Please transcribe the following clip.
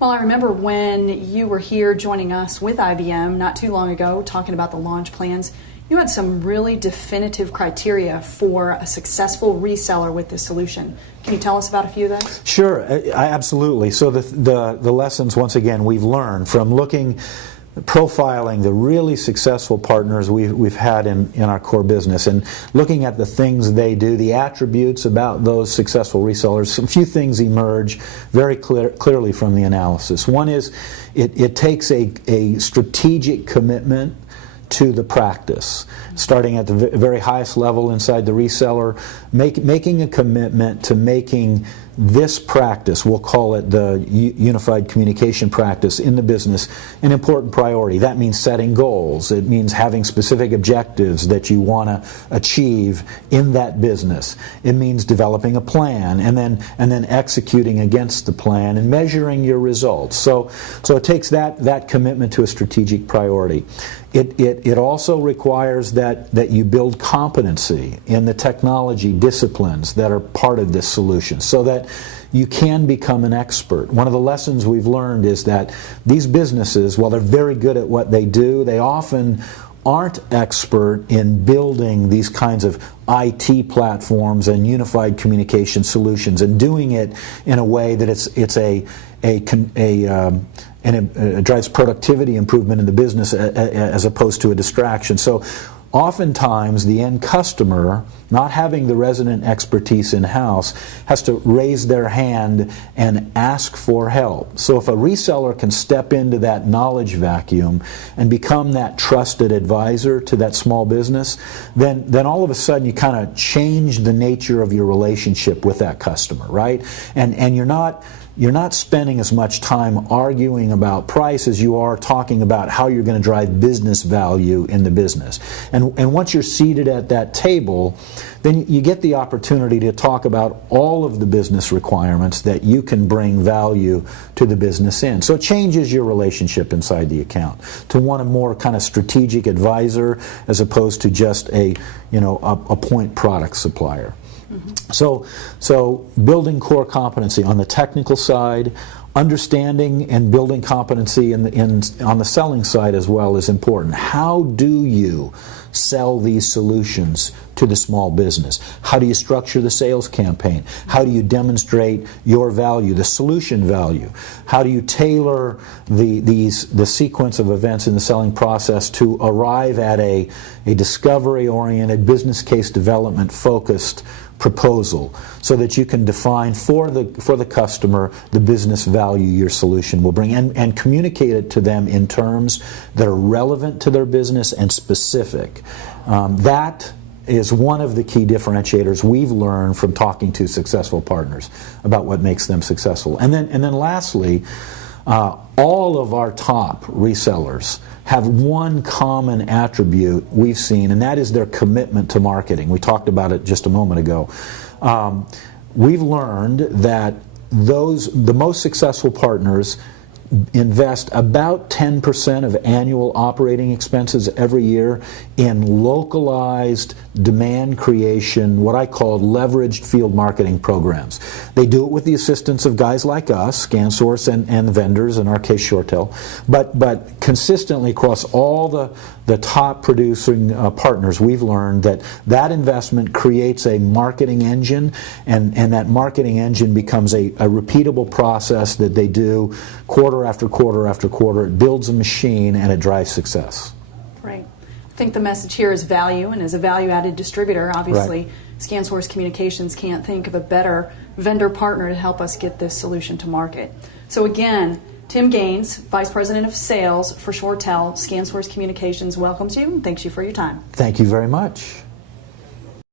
Well, I remember when you were here joining us with IBM not too long ago, talking about the launch plans. You had some really definitive criteria for a successful reseller with this solution. Can you tell us about a few of those? Sure, absolutely. So the lessons, once again, we've learned from profiling the really successful partners we've had in our core business and looking at the things they do, the attributes about those successful resellers. A few things emerge very clearly from the analysis. One is it takes a strategic commitment to the practice, starting at the very highest level inside the reseller, making a commitment to making this practice, we'll call it the unified communication practice in the business, an important priority. That means setting goals. It means having specific objectives that you want to achieve in that business. It means developing a plan and then executing against the plan and measuring your results. So it takes that commitment to a strategic priority. It also requires that you build competency in the technology disciplines that are part of this solution so that you can become an expert. One of the lessons we've learned is that these businesses, while they're very good at what they do, they often aren't expert in building these kinds of IT platforms and unified communication solutions and doing it in a way that it drives productivity improvement in the business as opposed to a distraction. So oftentimes the end customer, not having the resident expertise in-house, has to raise their hand and ask for help. So if a reseller can step into that knowledge vacuum and become that trusted advisor to that small business, then all of a sudden you kind of change the nature of your relationship with that customer, right? And you're not spending as much time arguing about price as you are talking about how you're going to drive business value in the business. And once you're seated at that table, then you get the opportunity to talk about all of the business requirements that you can bring value to the business in. So it changes your relationship inside the account to one a more kind of strategic advisor as opposed to just a point product supplier. Mm-hmm. So building core competency on the technical side, understanding and building competency on the selling side as well is important. How do you sell these solutions to the small business? How do you structure the sales campaign? How do you demonstrate your value, the solution value? How do you tailor the sequence of events in the selling process to arrive at a discovery-oriented, business case development-focused proposal so that you can define for the customer the business value your solution will bring and communicate it to them in terms that are relevant to their business and specific. That is one of the key differentiators we've learned from talking to successful partners about what makes them successful. And then lastly, all of our top resellers have one common attribute we've seen, and that is their commitment to marketing. We talked about it just a moment ago. We've learned that the most successful partners invest about 10% of annual operating expenses every year in localized demand creation, what I call leveraged field marketing programs. They do it with the assistance of guys like us, ScanSource and vendors, in our case ShoreTel, but consistently across all the top producing partners, we've learned that investment creates a marketing engine, and that marketing engine becomes a repeatable process that they do quarter after quarter after quarter. It builds a machine and it drives success. Right. I think the message here is value, and as a value-added distributor, obviously, right, ScanSource Communications can't think of a better vendor partner to help us get this solution to market. So again, Tim Gaines, Vice President of Sales for ShoreTel, ScanSource Communications, welcomes you and thanks you for your time. Thank you very much.